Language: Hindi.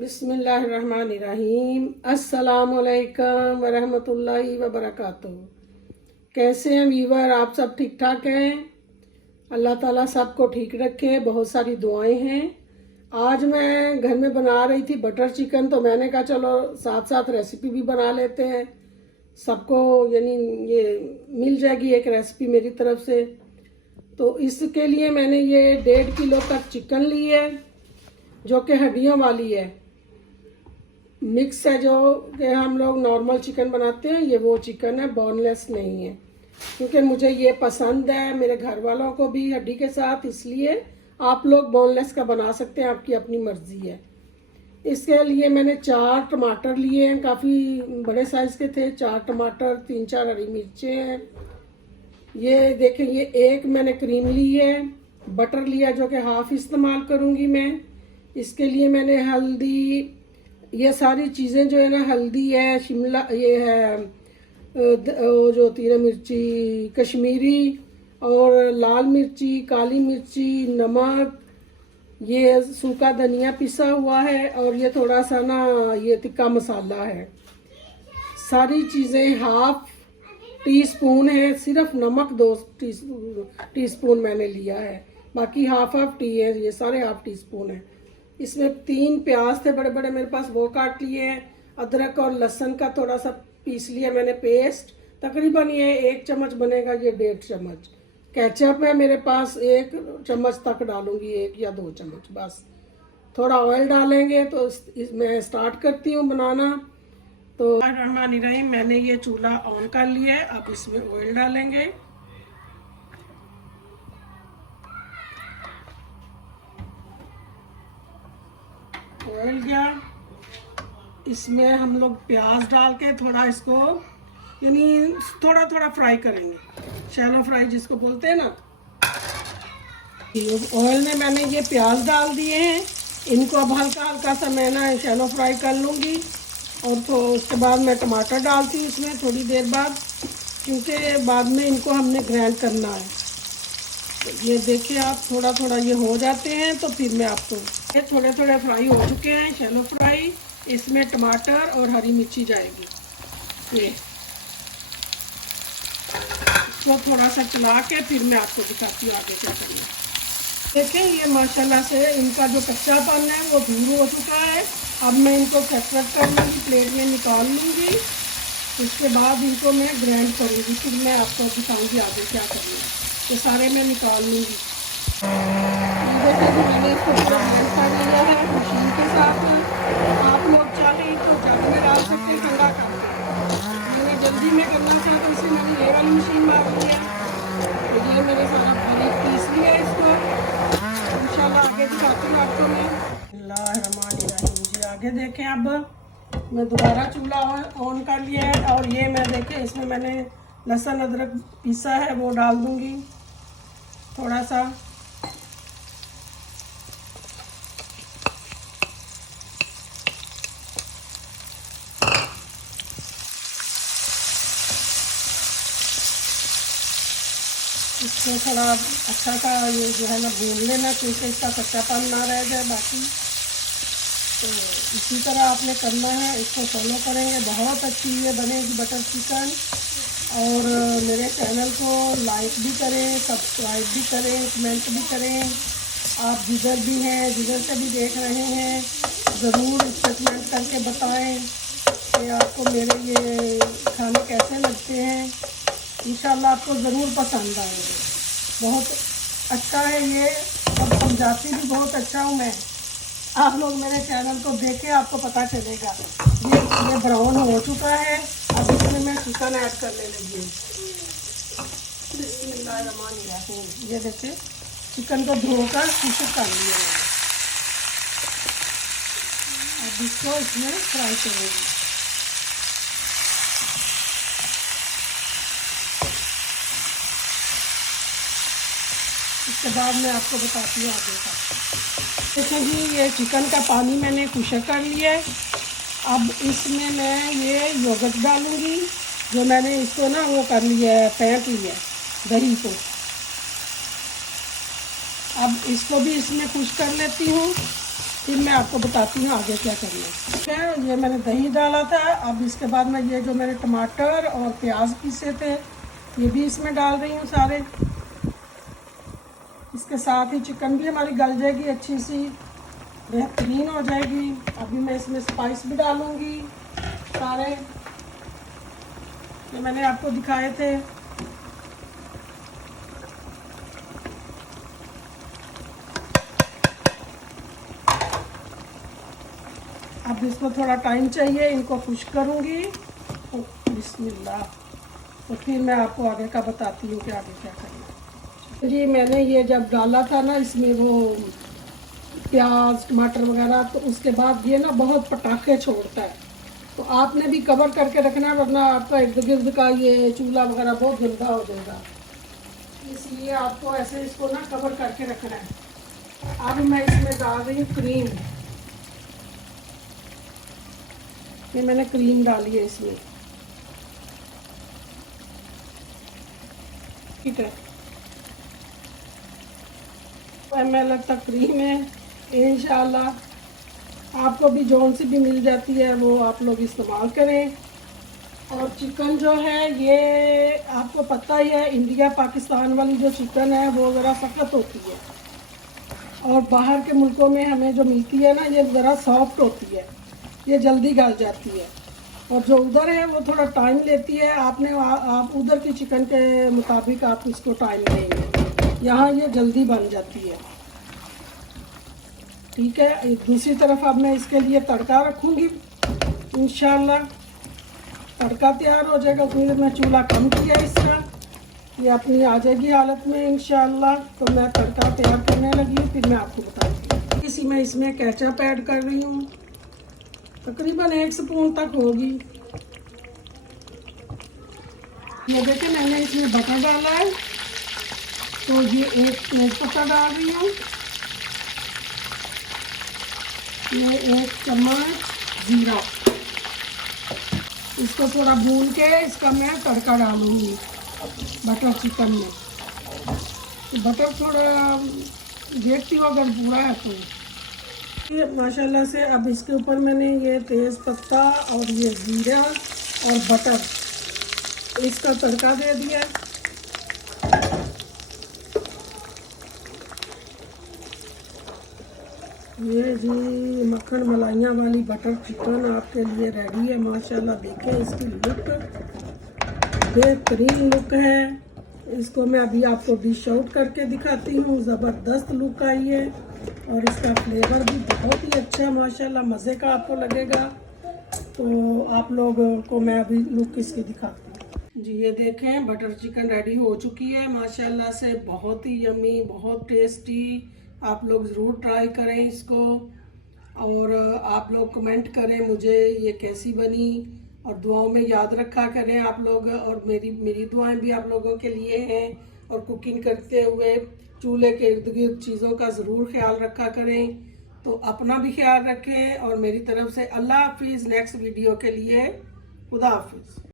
बिस्मिल्लाहिर्रहमानिर्रहीम। अस्सलामुअलैकुम वरहमतुल्लाहि वबरकातुहू। कैसे हैं वीवर? आप सब ठीक ठाक हैं? अल्लाह ताला सबको ठीक रखे। बहुत सारी दुआएं हैं। आज मैं घर में बना रही थी बटर चिकन, तो मैंने कहा चलो साथ साथ रेसिपी भी बना लेते हैं, सबको यानी ये मिल जाएगी एक रेसिपी मेरी तरफ से। तो इसके लिए मैंने ये 1.5 किलो तक चिकन ली है, जो कि हड्डियों वाली है। मिक्स है, जो कि हम लोग नॉर्मल चिकन बनाते हैं, ये वो चिकन है, बोनलेस नहीं है। क्योंकि मुझे ये पसंद है, मेरे घर वालों को भी हड्डी के साथ, इसलिए आप लोग बोनलेस का बना सकते हैं, आपकी अपनी मर्जी है। इसके लिए मैंने 4 टमाटर लिए हैं, काफ़ी बड़े साइज़ के थे। 4 टमाटर, 3-4 हरी मिर्चें हैं। ये देखें, ये एक मैंने क्रीम ली है। बटर लिया जो कि हाफ इस्तेमाल करूँगी मैं। इसके लिए मैंने हल्दी, ये सारी चीज़ें जो है ना, हल्दी है, शिमला ये है, वो जो होती है मिर्ची कश्मीरी, और लाल मिर्ची, काली मिर्ची, नमक, ये सूखा धनिया पिसा हुआ है, और ये थोड़ा सा ना ये तिक्का मसाला है। सारी चीज़ें हाफ टी स्पून है। सिर्फ नमक 2 टीस्पून मैंने लिया है, बाकी हाफ टी है। ये सारे हाफ टी स्पून है। इसमें 3 प्याज थे बड़े बड़े मेरे पास, वो काट लिए हैं। अदरक और लहसुन का थोड़ा सा पीस लिया मैंने पेस्ट। तकरीबन ये 1 चम्मच बनेगा, ये 1.5 चम्मच। केचप है मेरे पास, 1 चम्मच तक डालूंगी, 1 या 2 चम्मच बस। थोड़ा ऑयल डालेंगे। तो मैं स्टार्ट करती हूँ बनाना। तो रहमानिर्रहीम, मैंने ये चूल्हा ऑन कर लिया है। अब इसमें ऑयल डालेंगे। ऑयल गया, इसमें हम लोग प्याज डाल के थोड़ा इसको यानी थोड़ा थोड़ा फ्राई करेंगे, शैलो फ्राई जिसको बोलते हैं ना। ऑयल में मैंने ये प्याज डाल दिए हैं, इनको अब हल्का हल्का सा मैं ना शैलो फ्राई कर लूँगी। और तो उसके बाद मैं टमाटर डालती हूँ इसमें थोड़ी देर बाद, क्योंकि बाद में इनको हमने ग्राइंड करना है। तो ये देखिए आप, थोड़ा थोड़ा ये हो जाते हैं तो फिर मैं आपको, ये थोड़े थोड़े फ्राई हो चुके हैं, शैलो फ्राई। इसमें टमाटर और हरी मिर्ची जाएगी। ये इसको थोड़ा सा चला के फिर मैं आपको दिखाती हूँ आगे क्या करना है। देखें, ये माशाल्लाह से इनका जो कच्चापन है वो दूर हो चुका है। अब मैं इनको सेपरेट कर लूँगी, प्लेट में निकाल लूँगी। उसके बाद इनको मैं ग्राइंड करूँगी, फिर मैं आपको दिखाऊँगी आगे क्या करना है। ये सारे मैं निकाल लूँगी। देखिए, मैंने इसको पूरा ब्लेंड कर लिया है मशीन के साथ। आप लोग चाहें तो जग में डाल सकते हैं, ठंडा करके। मैंने जल्दी में करना था तो इसलिए मैंने ये वाली मशीन मार ली है। तो ये मेरे सारा बारीक पीस लिया है इसको। इंशाल्लाह आगे दिखाती हूँ आपको मैं। बिस्मिल्लाहिर्रहमानिर्रहीम जी, आगे देखें। अब मैं दोबारा चूल्हा ऑन कर लिया है, और ये मैं देखें इसमें मैंने लहसुन अदरक पीसा है, वो डाल दूँगी थोड़ा सा। इसको थोड़ा अच्छा सा ये जो है ना भून लेना, क्योंकि इसका कच्चापन ना रह जाए बाकी। तो इसी तरह आपने करना है, इसको फॉलो करेंगे। बहुत अच्छी ये बनेगी बटर चिकन। और मेरे चैनल को लाइक भी करें, सब्सक्राइब भी करें, कमेंट भी करें। आप जिधर भी हैं, जिधर से भी देख रहे हैं, ज़रूर इससे कमेंट करके बताएं कि आपको मेरे ये खाने कैसे लगते हैं। इंशाल्लाह आपको ज़रूर पसंद आएंगे। बहुत अच्छा है ये, और समझाती भी बहुत अच्छा हूँ मैं। आप लोग मेरे चैनल को देखें, आपको पता चलेगा। ये ब्राउन हो चुका है। अब इसमें मैं चिकन ऐड करने लगी हूँ। बिस्मिल्लाहिर्रहमानिर्रहीम। ये देखिए, चिकन को धोकर खुश्क कर लिया मैंने। अब इसको इसमें फ्राई करूँगी। इसके बाद मैं आपको बताती हूँ आगे का। देखिए जी, ये चिकन का पानी मैंने खुश्क कर लिया है। अब इसमें मैं ये योगर्ट डालूँगी, जो मैंने इसको ना वो कर लिया है, फेंट लिया है दही को। अब इसको भी इसमें खुश कर लेती हूँ। फिर मैं आपको बताती हूँ आगे क्या करना है। ये मैंने दही डाला था। अब इसके बाद मैं ये जो मैंने टमाटर और प्याज पीसे थे ये भी इसमें डाल रही हूँ सारे। इसके साथ ही चिकन भी हमारी गल जाएगी, अच्छी सी बेहतरीन हो जाएगी। अभी मैं इसमें स्पाइस भी डालूँगी सारे, ये मैंने आपको दिखाए थे। अब इसको थोड़ा टाइम चाहिए, इनको खुश करूँगी। बिस्मिल्लाह। तो फिर मैं आपको आगे का बताती हूँ कि आगे क्या करना। जी मैंने ये जब डाला था ना इसमें वो प्याज टमाटर वगैरह, तो उसके बाद ये ना बहुत पटाखे छोड़ता है, तो आपने भी कवर करके रखना है, वरना आपका इर्द गिर्द का ये चूल्हा वगैरह बहुत गंदा हो जाएगा। इसलिए आपको ऐसे इसको ना कवर करके रखना है। अब मैं इसमें डाल रही हूँ क्रीम। ये मैंने क्रीम डाली है इसमें, ठीक है। ml तक क्रीम है। इंशाल्लाह आपको भी जौन सी भी मिल जाती है वो आप लोग इस्तेमाल करें। और चिकन जो है ये आपको पता ही है, इंडिया पाकिस्तान वाली जो चिकन है वो ज़रा सख्त होती है, और बाहर के मुल्कों में हमें जो मिलती है ना ये ज़रा सॉफ्ट होती है, ये जल्दी गल जाती है। और जो उधर है वो थोड़ा टाइम लेती है। आप उधर की चिकन के मुताबिक आप इसको टाइम देंगे, यहाँ ये जल्दी बन जाती है, ठीक है। दूसरी तरफ अब मैं इसके लिए तड़का रखूँगी। इंशाल्लाह तड़का तैयार हो जाएगा, फिर मैं चूल्हा कम किया इसका, ये अपनी आ जाएगी हालत में इंशाल्लाह। तो मैं तड़का तैयार करने लगी, फिर मैं आपको बताती हूँ। इसी में इसमें केचप ऐड कर रही हूँ, तकरीबन 1 स्पून तक होगी। ये देखिए मैंने इसमें बटर डाला है, तो ये 1 तेज पत्ता डाल रही हूँ, ये 1 चम्मच जीरा। इसको थोड़ा भून के इसका मैं तड़का डालूँगी बटर चिकन में। बटर थोड़ा देखती हूँ अगर पूरा है तो ये माशाल्लाह से। अब इसके ऊपर मैंने ये तेज़ पत्ता और ये जीरा और बटर इसका तड़का दे दिया। ये जी मक्खन मलाइयाँ वाली बटर चिकन आपके लिए रेडी है माशाल्लाह। देखें इसकी लुक, बेहतरीन लुक है। इसको मैं अभी आपको डिश आउट करके दिखाती हूँ। ज़बरदस्त लुक आई है और इसका फ्लेवर भी बहुत ही अच्छा माशाल्लाह, मज़े का आपको लगेगा। तो आप लोगों को मैं अभी लुक इसकी दिखाती हूँ। जी ये देखें बटर चिकन रेडी हो चुकी है माशाल्लाह से, बहुत ही यमी, बहुत टेस्टी। आप लोग ज़रूर ट्राई करें इसको, और आप लोग कमेंट करें मुझे ये कैसी बनी, और दुआओं में याद रखा करें आप लोग। और मेरी दुआएं भी आप लोगों के लिए हैं। और कुकिंग करते हुए चूल्हे के इर्द गिर्द चीज़ों का ज़रूर ख्याल रखा करें। तो अपना भी ख्याल रखें, और मेरी तरफ से अल्लाह हाफिज़। नेक्स्ट वीडियो के लिए खुदा हाफिज़।